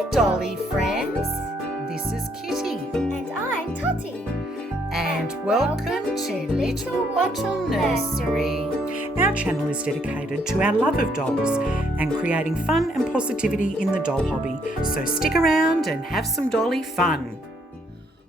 Hi, Dolly friends. This is Kitty. And I'm Totty. And welcome to Little Bottle Nursery. Our channel is dedicated to our love of dolls and creating fun and positivity in the doll hobby. So stick around and have some dolly fun.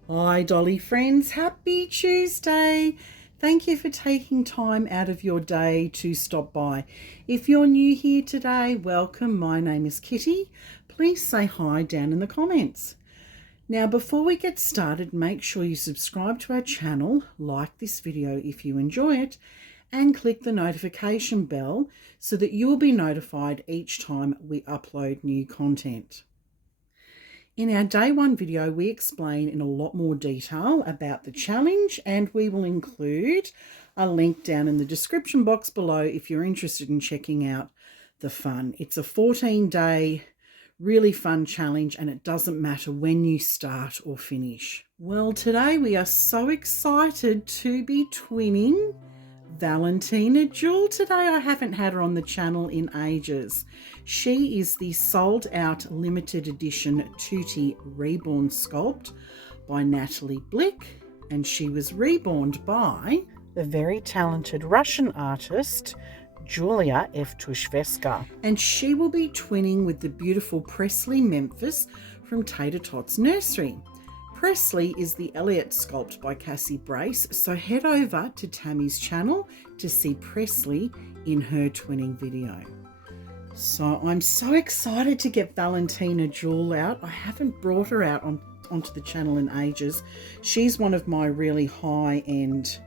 Hi, Dolly friends. Happy Tuesday. Thank you for taking time out of your day to stop by. If you're new here today, welcome. My name is Kitty. Please say hi down in the comments. Now, before we get started, make sure you subscribe to our channel, like this video if you enjoy it, and click the notification bell so that you will be notified each time we upload new content. In our day one video, we explain in a lot more detail about the challenge, and we will include a link down in the description box below if you're interested in checking out the fun. It's a 14-day, really fun challenge, and it doesn't matter when you start or finish. Well, today we are so excited to be twinning Valentina Jewel today. I haven't had her on the channel in ages. She is the sold out limited edition Tutti Reborn sculpt by Natalie Blick, and she was reborn by the very talented Russian artist Julia Evtushevska. And she will be twinning with the beautiful Presley Memphis from Tater Tots Nursery. Presley is the Elliot sculpt by Cassie Brace, so head over to Tammy's channel to see Presley in her twinning video. So I'm so excited to get Valentina Jewel out. I haven't brought her out onto the channel in ages. She's one of my really high-end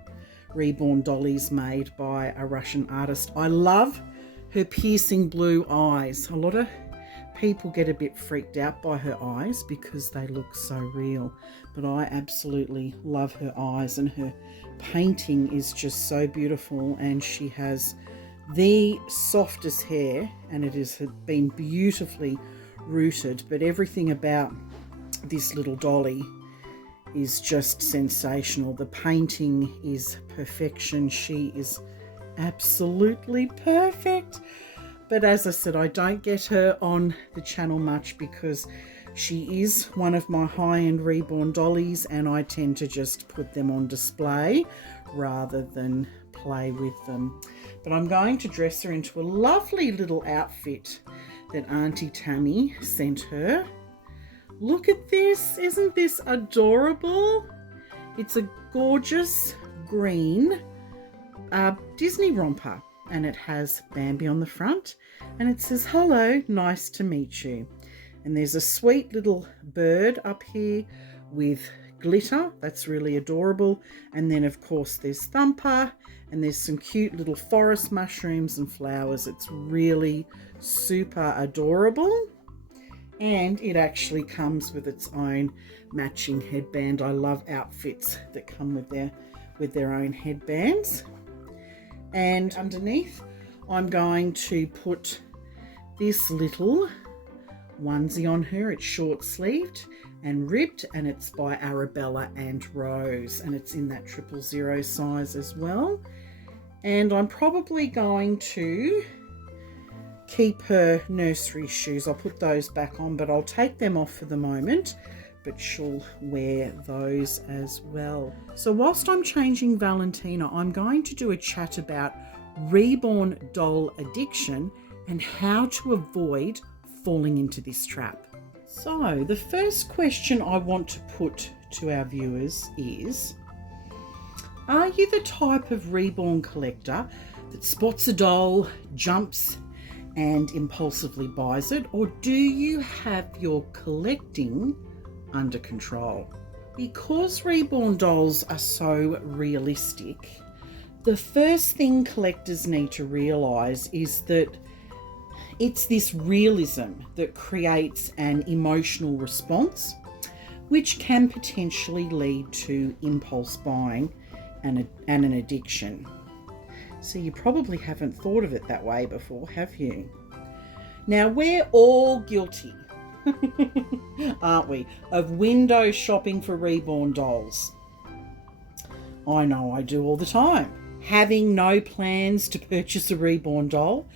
reborn dollies made by a Russian artist. I love her piercing blue eyes. A lot of people get a bit freaked out by her eyes because they look so real, but I absolutely love her eyes, and her painting is just so beautiful, and she has the softest hair, and it has been beautifully rooted, but everything about this little dolly is just sensational. The painting is perfection. She is absolutely perfect. But as I said, I don't get her on the channel much because she is one of my high-end reborn dollies, and I tend to just put them on display rather than play with them. But I'm going to dress her into a lovely little outfit that Auntie Tammy sent her. Look at this. Isn't this adorable? It's a gorgeous green Disney romper, and it has Bambi on the front, and it says, "Hello, nice to meet you." And there's a sweet little bird up here with glitter. That's really adorable. And then, of course, there's Thumper, and there's some cute little forest mushrooms and flowers. It's really super adorable. And it actually comes with its own matching headband. I love outfits that come with their own headbands. And underneath, I'm going to put this little onesie on her. It's short sleeved and ribbed, and it's by Arabella and Rose, and it's in that 000 size as well. And I'm probably going to keep her nursery shoes. I'll put those back on, but I'll take them off for the moment, but she'll wear those as well. So whilst I'm changing Valentina, I'm going to do a chat about reborn doll addiction and how to avoid falling into this trap. So the first question I want to put to our viewers is, are you the type of reborn collector that spots a doll, jumps and impulsively buys it, or do you have your collecting under control? Because reborn dolls are so realistic, the first thing collectors need to realise is that it's this realism that creates an emotional response, which can potentially lead to impulse buying and an addiction. So you probably haven't thought of it that way before, have you? Now, we're all guilty, aren't we, of window shopping for reborn dolls. I know I do all the time. Having no plans to purchase a reborn doll,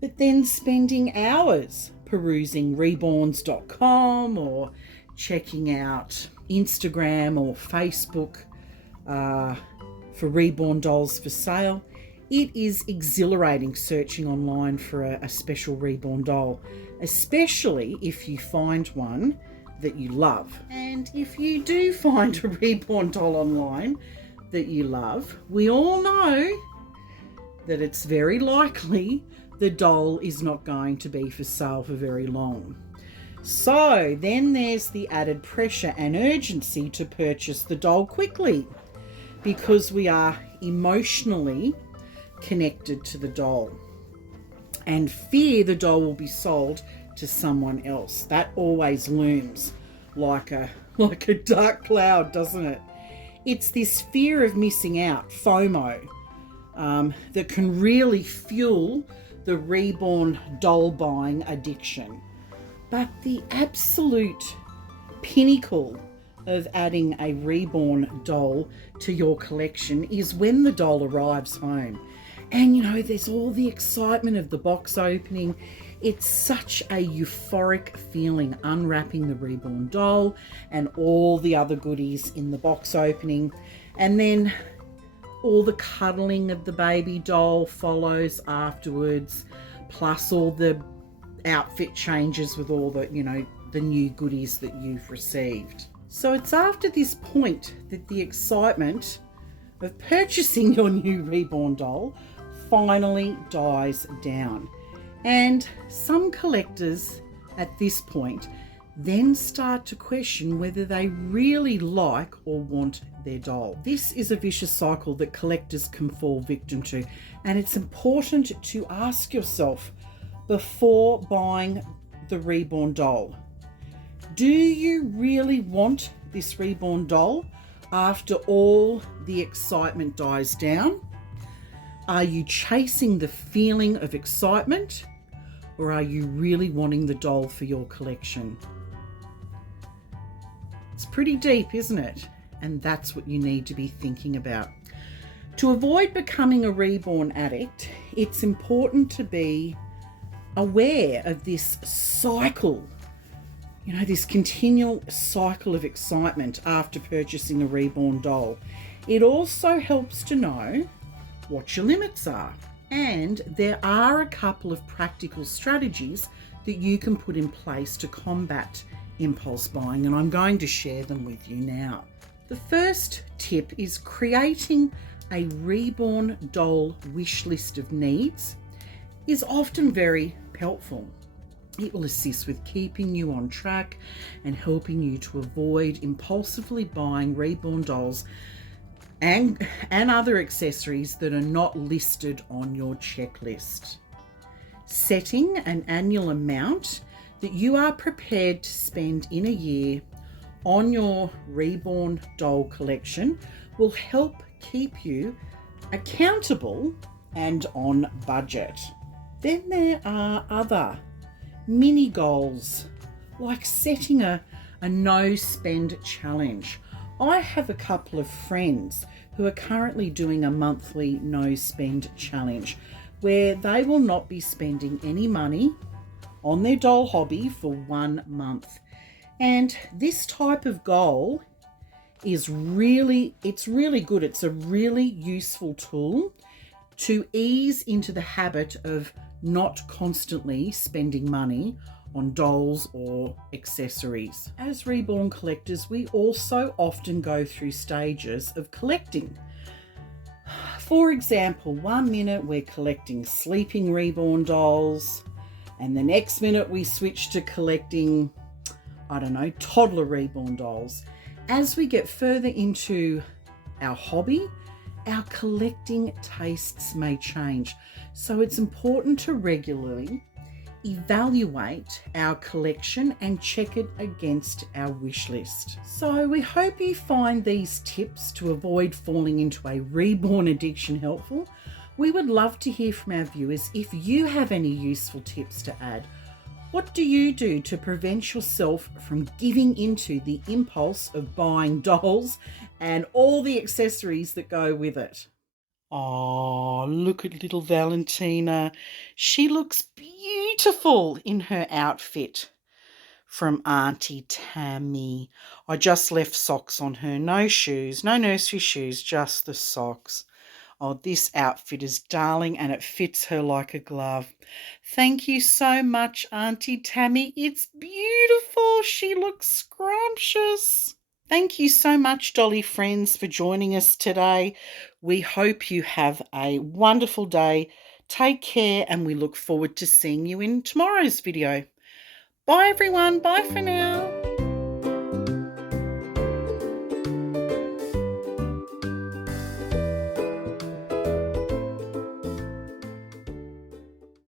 but then spending hours perusing reborns.com or checking out Instagram or Facebook for reborn dolls for sale. It is exhilarating searching online for a special reborn doll, especially if you find one that you love. And if you do find a reborn doll online that you love, we all know that it's very likely the doll is not going to be for sale for very long. So then there's the added pressure and urgency to purchase the doll quickly because we are emotionally connected to the doll and fear the doll will be sold to someone else. That always looms like a dark cloud, doesn't it? It's this fear of missing out, FOMO, that can really fuel the reborn doll buying addiction. But the absolute pinnacle of adding a reborn doll to your collection is when the doll arrives home. And you know, there's all the excitement of the box opening. It's such a euphoric feeling unwrapping the reborn doll and all the other goodies in the box opening. And then all the cuddling of the baby doll follows afterwards, plus all the outfit changes with all the, the new goodies that you've received. So it's after this point that the excitement of purchasing your new reborn doll finally dies down. And some collectors at this point then start to question whether they really like or want their doll. This is a vicious cycle that collectors can fall victim to, and it's important to ask yourself before buying the reborn doll, do you really want this reborn doll after all the excitement dies down? Are you chasing the feeling of excitement, or are you really wanting the doll for your collection? It's pretty deep, isn't it? And that's what you need to be thinking about. To avoid becoming a reborn addict, it's important to be aware of this cycle, this continual cycle of excitement after purchasing a reborn doll. It also helps to know what your limits are. And there are a couple of practical strategies that you can put in place to combat impulse buying, and I'm going to share them with you now. The first tip is creating a reborn doll wish list of needs is often very helpful. It will assist with keeping you on track and helping you to avoid impulsively buying reborn dolls and other accessories that are not listed on your checklist. Setting an annual amount that you are prepared to spend in a year on your reborn doll collection will help keep you accountable and on budget. Then there are other mini goals, like setting a no spend challenge. I have a couple of friends who are currently doing a monthly no spend challenge where they will not be spending any money on their doll hobby for 1 month. And this type of goal is really good. It's a really useful tool to ease into the habit of not constantly spending money on dolls or accessories. As reborn collectors, we also often go through stages of collecting. For example, 1 minute we're collecting sleeping reborn dolls, and the next minute we switch to collecting, toddler reborn dolls. As we get further into our hobby, our collecting tastes may change. So it's important to regularly evaluate our collection and check it against our wish list. So we hope you find these tips to avoid falling into a reborn addiction helpful. We would love to hear from our viewers if you have any useful tips to add. What do you do to prevent yourself from giving into the impulse of buying dolls and all the accessories that go with it? Oh, look at little Valentina. She looks beautiful in her outfit from Auntie Tammy. I just left socks on her. No shoes, no nursery shoes, just the socks. Oh, this outfit is darling and it fits her like a glove. Thank you so much, Auntie Tammy. It's beautiful. She looks scrumptious. Thank you so much, Dolly friends, for joining us today. We hope you have a wonderful day. Take care and we look forward to seeing you in tomorrow's video. Bye everyone. Bye for now.